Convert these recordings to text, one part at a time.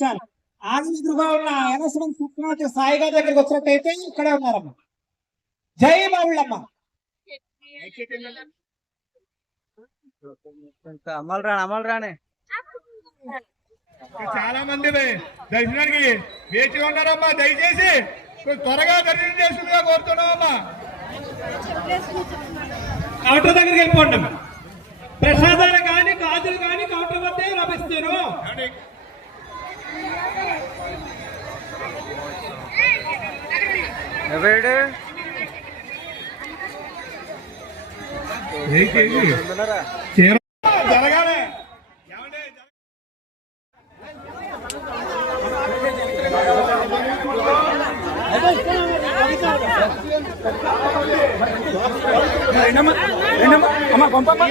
చాలు. ఎదురుగా ఉన్న అనవసరం కుక్కనాటి సాయిగా దగ్గరికి వచ్చినట్టయితే ఇక్కడే ఉన్నారమ్మా. జై బావుళ్ళమ్మ. అమలు రానే చాలా మంది దర్శనానికి వేచి ఉన్నారమ్మా. దయచేసి త్వరగా దర్శనం చేసుకుందిగా కోరుతున్నామమ్మా. కౌంటర్ దగ్గరికి వెళ్ళిపోండి. ప్రసాదాలు కానీ గాజులు కానీ కౌంటర్ వద్దే లభిస్తాను. జరగాలి. అమ్మా పంపమ్మ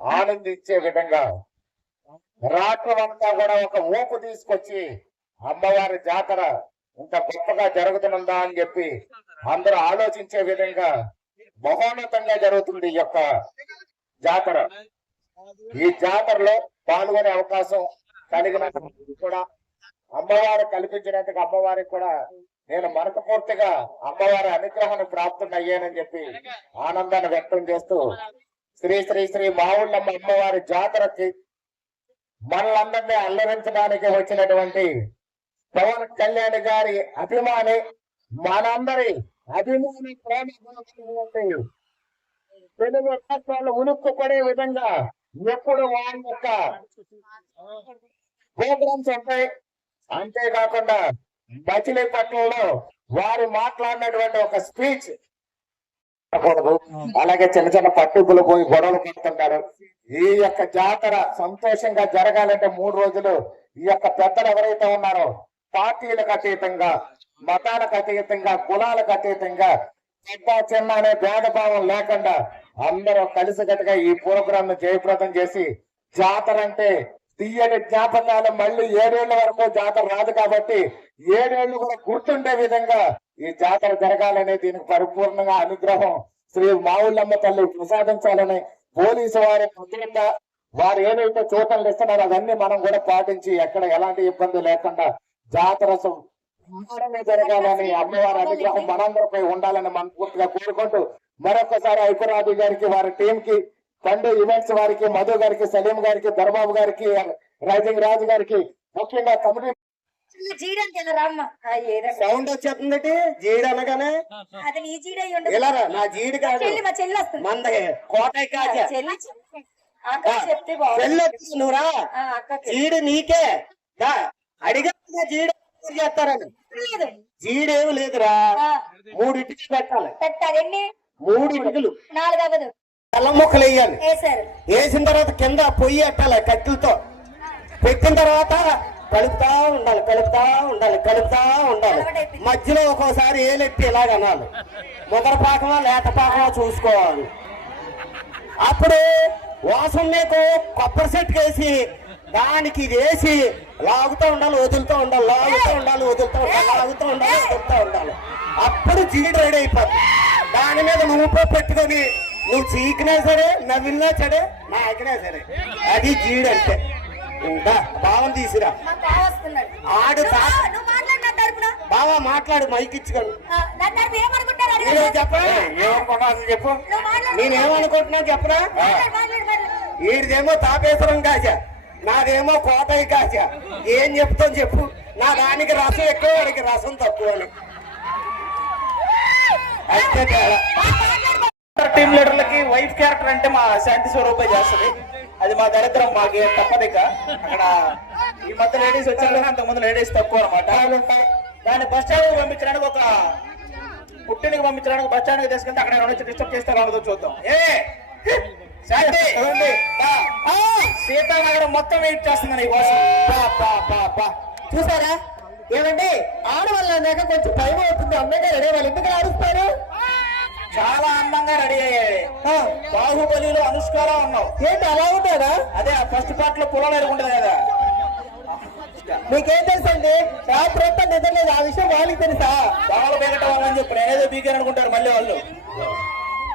ఆనందించే విధంగా రాష్ట్రం అంతా కూడా ఒక ఊపు తీసుకొచ్చి అమ్మవారి జాతర ఇంత గొప్పగా జరుగుతుందా అని చెప్పి అందరూ ఆలోచించే విధంగా మహోన్నతంగా జరుగుతుంది ఈ యొక్క జాతర. ఈ జాతరలో పాల్గొనే అవకాశం కలిగిన కూడా అమ్మవారు కల్పించినందుకు అమ్మవారికి కూడా నేను మనస్ఫూర్తిగా అమ్మవారి అనుగ్రహాన్ని ప్రాప్తం అయ్యానని చెప్పి ఆనందాన్ని వ్యక్తం చేస్తూ శ్రీ శ్రీ శ్రీ మావుళ్ళమ్మ అమ్మవారి జాతరకి మనలందరినీ అల్లరించడానికి వచ్చినటువంటి పవన్ కళ్యాణ్ గారి అభిమాని, మనందరి అభిమాని, ప్రేమ తెలుగు రాష్ట్రాలు ఉనుక్కుపడే విధంగా ఎప్పుడు వారి యొక్క ప్రోగ్రామ్స్ ఉంటాయి. అంతేకాకుండా మచిలీపట్నంలో వారు మాట్లాడినటువంటి ఒక స్పీచ్ అలాగే చిన్న చిన్న పట్టుకులు పోయి గొడవలు పడుతుంటారు. ఈ యొక్క జాతర సంతోషంగా జరగాలంటే 3 రోజులు ఈ యొక్క పెద్దలు ఎవరైతే ఉన్నారో పార్టీలకు అతీతంగా, మతాలకు అతీతంగా, కులాలకు అతీతంగా, పెద్ద చిన్న అనే భేదభావం లేకుండా అందరూ కలిసికట్టుగా ఈ ప్రోగ్రామ్ ను జయప్రదం చేసి జాతర అంటే తీయని జ్ఞాపకాలు మళ్ళీ 7 ఏళ్ల వరకు జాతర రాదు కాబట్టి 7 ఏళ్లు కూడా గుర్తుండే విధంగా ఈ జాతర జరగాలని, దీనికి పరిపూర్ణంగా అనుగ్రహం శ్రీ మావుళ్ళమ్మ తల్లి ప్రసాదించాలని పోలీసు వారి భద్రత వారు ఏదైతే సూచనలు ఇస్తున్నారో అవన్నీ మనం కూడా పాటించి ఎక్కడ ఎలాంటి ఇబ్బంది లేకుండా జాతర జరగాలని, అమ్మవారి అనుగ్రహం మనందరిపై ఉండాలని మనస్ఫూర్తిగా కోరుకుంటూ మరొకసారి ఐక్యరాజు గారికి, వారి టీం కి, పండు ఈవెంట్స్ వారికి, మధు గారికి, సలీం గారికి, దర్బాబు గారికి, రైజింగ్ రాజు గారికి, ముఖ్యంగా కమిటీ సౌండ్ వచ్చేస్తుంది. జీడి అనగానే ఇలా నా జీడి కాదు మందే కోటై కాజా నువ్వురా జీడి నీకే అడిగా జీడి చేస్తారని. జీడేమి లేదురా, 3 ఇటుకలు పెట్టాలి. 3 ఇటుకలు 4 అల్లం ముక్కలు వేయాలి. వేసిన తర్వాత కింద పొయ్యి పెట్టాలి కట్టెలతో. పెట్టిన తర్వాత కలుపుతా ఉండాలి. మధ్యలో ఒక్కోసారి ఏలెట్టి ఇలాగనాలి. మొదటి పాకమా లేత పాకమా చూసుకోవాలి. అప్పుడు వాసన నీకు కొబ్బరి సెట్ వేసి దానికి ఇది వేసి లాగుతూ ఉండాలి, వదులుతూ ఉండాలి. అప్పుడు జీడి రెడీ అయిపోతుంది. దాని మీద నువ్వు పెట్టుకొని నువ్వు చీకినా సరే, నవ్వినా సరే, నాకినా సరే, అది జీడి అంటే. బావని తీసిరా, ఆడు బావా మాట్లాడు, మైక్ ఇచ్చుకోండి. చెప్పు నేనేమనుకుంటున్నా చెప్పరా. వీడిదేమో తాపేశ్వరం కాజా, నాదేమో కోటయ్య కాజా. ఏం చెప్తావు చెప్పు. నా దానికి రసం ఎక్కువ, వాడికి రసం తక్కువ. అయితే తేడా. టీమ్ లీడర్లకి వైఫ్ క్యారెక్టర్ అంటే మా శాంతి స్వరూపే చేస్తుంది. అది మా దరిద్రం, మాకు తప్పదు. ఇక అక్కడ ఈ మధ్య లేడీస్ వచ్చారు కానీ అంతకుముందు లేడీస్ తక్కువ అనమాట. దాన్ని బస్ స్టాండ్ పంపించడానికి, ఒక పుట్టినకి పంపించడానికి బస్ స్టాండ్ తీసుకెళ్తే అక్కడ వచ్చి డిస్టర్బ్ చేస్తే రావద్దు చూద్దాం. శాంతి సీతానగరం మొత్తం వెయిట్ చేస్తుంది నీ కోసం. చూసారా ఏమండి, ఆడవాళ్ళు అన్నాక కొంచెం టైం అవుతుంది. అమ్మాయి రెడీ వాళ్ళు ఎందుకు ఆడుస్తారు? చాలా అందంగా రెడీ అయ్యాయి. బాహుబలిలో అనుష్కలా ఉన్నావు. ఏంటి అలా ఉంటారా? అదే ఫస్ట్ పార్ట్ లో పొలం ఎరుగుంటది కదా. మీకేం తెలుసండి? రాత్రి అంతా నిద్రలేదు, ఆ విషయం వాళ్ళకి తెలుసా? బాగా బీగటం వాళ్ళని చెప్పి నేనేదో బీగాను అనుకుంటారు మళ్ళీ వాళ్ళు.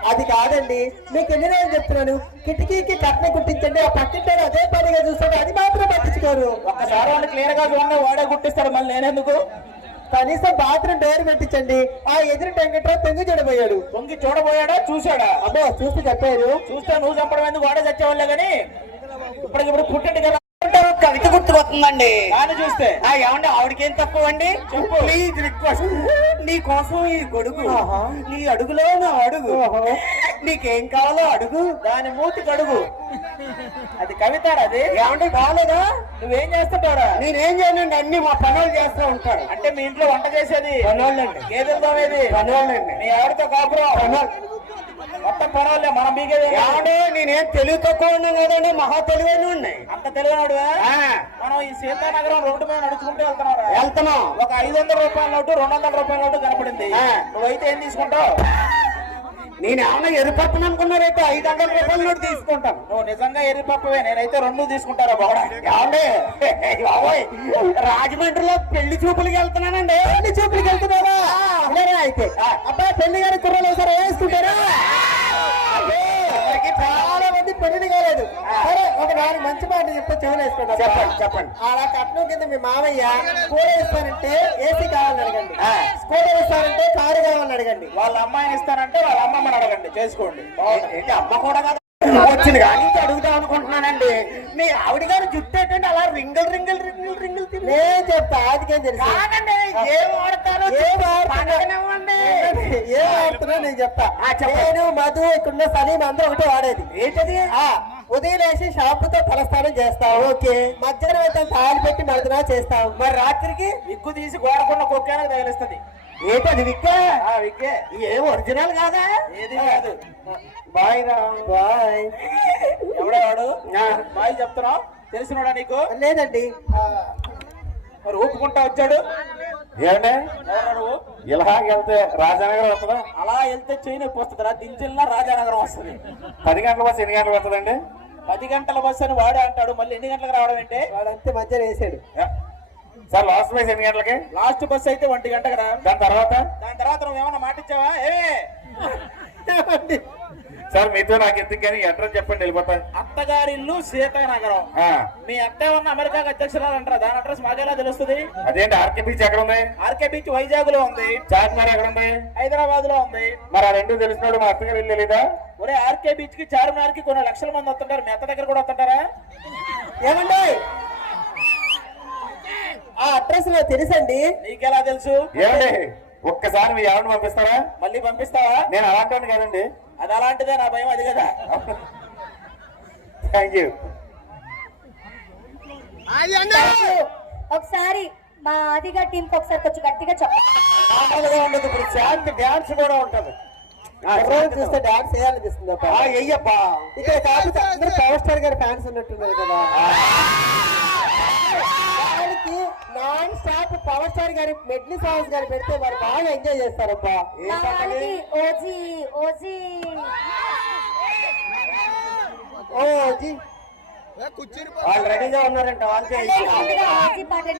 అది కాదండి, మీకు ఎన్ని రోజులు చెప్తున్నాను, కిటికీకి కట్న కుట్టించండి. ఆ పక్కింటారు అదే పనిగా చూస్తాడు, అది మాత్రం పట్టించుకోరు. ఒక్కసారి వాడిని క్లియర్ గా చూడండి, వాడే గుర్తిస్తాడు. మళ్ళీ నేనెందుకు? కనీసం బాత్రూమ్ డోర్ పెట్టించండి. ఆ ఎదురు టెంకట్రా తెంగి చూడబోయాడు. తొంగి చూడబోయాడా? చూశాడా? అబ్బో చూసి చెప్పారు. చూస్తే నువ్వు చెప్పడం ఎందుకు? వాడే చచ్చేవాళ్ళే గాని ఇప్పటికిప్పుడు పుట్టండి కదా కవిత గుర్తుకొస్తుందండి. దాన్ని చూస్తే ఏమండి ఆవిడకేం తక్కువ అండి? చెప్పు. ప్లీజ్ రిక్వెస్ట్, నీ కోసం ఈ గొడుగు, నీ అడుగులో నా అడుగు, నీకేం కావాలో అడుగు, దాని మూతి కడుగు. అది కవితారా? అది ఏమంటే కాలేదా? నువ్వేం చేస్తుంటారా? నేనేం చేయనండి, అన్ని మా పనులు చేస్తూ ఉంటాడు. అంటే మీ ఇంట్లో వంట చేసేది పనోళ్ళండి. గేదెలు తోమేది పనోళ్ళండి. మీ ఆవిడతో కాపురం మొత్తం పనోళ్ళే. మనం బీగేది ఏమంటే నేనేం తెలివి తక్కువ ఉన్నాం కదండి, మహా తెలివైన ఉన్నాయి. అంత తెలియనాడు. మనం ఈ సీతానగరం రోడ్డు మీద నడుచుకుంటూ వెళ్తున్నాం. ఒక 500 రూపాయల నోటు, 200 రూపాయల నోటు కనపడింది. నువ్వైతే ఏం తీసుకుంటావు? నేను ఏమన్నా ఎరుపప్పని అనుకున్నారైతే 500 రూపాయల నోటు తీసుకుంటాను. నువ్వు నిజంగా ఎరిపప్పవే. నేనైతే 2 తీసుకుంటారా బాగా? ఏమండి రాజమండ్రిలో పెళ్లి చూపులకి వెళ్తున్నానండి. పెళ్లి చూపులకి వెళ్తున్నారా? అయితే అబ్బాయి పెళ్లి గారి కుర్రలు ఒకసారి వేసుకుంటారా? చాలా మంది పెళ్లి కాలేదు. సరే ఒక నాలుగు మంచి మాట చెప్తే చెవులు వేసుకుంటారు. చెప్పండి చెప్పండి. అలా కట్నం కింద మీ మామయ్య స్కూటర్ ఇస్తానంటే ఏసీ కావాలని అడగండి, స్కూటర్ ఇస్తానంటే కారు కావాలని అడగండి, వాళ్ళ అమ్మాయిని ఇస్తానంటే వాళ్ళ అమ్మమ్మని అడగండి, చేసుకోండి. అమ్మ కూడా కదా వచ్చింది కానీ అడుగుదాం అనుకుంటున్నానండి. మీ ఆవిడ గారు జుట్టు ఏంటంటే అలా రింగిల్ రింగిల్ రింగిల్ రింగిల్ నేను చెప్తా. అదికేం తెలుసు ఏం వాడతారో ఏం వాడుతున్నా నేను చెప్తా. నేను మధు ఇక్కడ సలీం అందరూ ఒకటే వాడేది. ఏంటది? ఉదయం వేసి షాంపుతో తలస్నానం చేస్తాం. ఓకే. మధ్యాహ్నం అయితే తాళి పెట్టి మర్దనా చేస్తాం. మరి రాత్రికి విగ్గు తీసి గోడకున్న కుక్కానికి తగిలిస్తుంది. ఏంటది విక్కే? విగ్గే. ఏం ఒరిజినల్ కాదా? ఏది కాదు. బాయ్ రా బాయ్. ఎవడో వాడు బాయ్ చెప్తున్నావు? తెలిసినోడా నీకు? లేదండి. మరి ఊపుకుంటా వచ్చాడు. ఏమంటే ఎవరా నువ్వు? ఇలా వెళ్తే రాజానగరం వస్తుందా? అలా వెళ్తే చెయ్యి నొప్పి వస్తుంది రా. దించిల్లా రాజానగరం వస్తుంది. 10 గంటల బస్సు ఎన్ని గంటలకు వస్తుందండి? 10 గంటల బస్సు అని వాడే అంటాడు. మళ్ళీ ఎన్ని గంటలకు రావడం ఏంటి? వాడంతే మధ్యలో వేసాడు. సార్ లాస్ట్ బస్ ఎన్ని గంటలకి? లాస్ట్ బస్సు అయితే 1 గంటకు రా. దాని తర్వాత నువ్వేమన్నా మాట ఇచ్చావా? సార్ మీతో నాకు ఎందుకు కానీ అడ్రస్ చెప్పండి, వెళ్ళిపోతాను. అత్తగారిల్లు సీతానగరం. మీ అత్త ఉన్న అమెరికాకి అధ్యక్షురాలు అంటారా? దాని అడ్రస్ మాకేలా తెలుస్తుంది? అదేంటి ఆర్కే బీచ్ ఎక్కడ ఉంది? ఆర్కే బీచ్ వైజాగ్ లో ఉంది. చార్మినార్ ఎక్కడ ఉంది? హైదరాబాద్ లో ఉంది. మరి ఆ రెండు తెలిసినాడు మా అత్తగారు వెళ్ళి తెలీదా? ఒరే ఆర్కే బీచ్ కి చార్మినార్ కి కొన్ని లక్షల మంది వస్తుంటారు. మీ అత్త దగ్గర కూడా వస్తుంటారా? ఏమండి ఆ అడ్రస్ నాకు తెలుసండి. నీకెలా తెలుసు? ఏమండి ఒక్కసారి మీ ఆవిడని పంపిస్తారా? మళ్ళీ పంపిస్తావా? నేను అలాంటి కదండి. అది అలాంటిదే, నా భయం అది కదా. Thank you. ఒకసారి మా ఆదిగా టీం కి ఒకసారి కొంచెం గట్టిగా మామూలుగా ఉండదు. ఇప్పుడు శాంతి డాన్స్ కూడా ఉంటది. చూస్తే డాన్స్ చేయాలనిపిస్తుంది. అయ్యప్పా ఇక్కడ కాకపోతే అందరూ పవర్ స్టార్ గారి ఫ్యాన్స్ ఉన్నట్టున్నారు కదా. దానికి నాన్ స్టాప్ పవర్ స్టార్ గారి మెడ్లీ సాంగ్స్ గారి పెడితే వారు బాగా ఎంజాయ్ చేస్తారబ్బా. ఓజీ ఓజీ ఓజీ వాళ్ళు రెడీగా ఉన్నారంట. వాళ్ళకే ఓజీ పాట